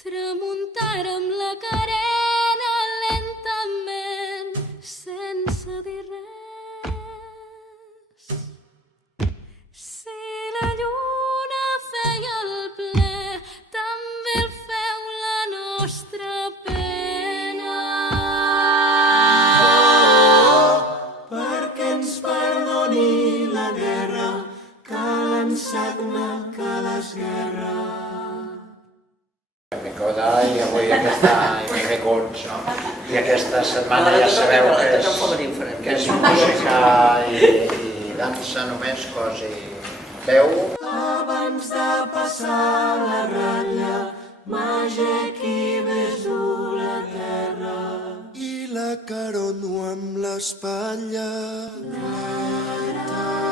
Tramuntara amb la carena lentament, sense dir res. Si la lluna feia el ple, també el feu la nostra pena. Perquè ens perdoni la guerra que l'ensagna que l'esguerra. I avui aquesta benvinguts, no? I aquesta setmana ja sabeu que és música i dansa només, cos i veu. Abans de passar la ratlla, màgic i beso la terra. I la carono amb l'espatlla dreta.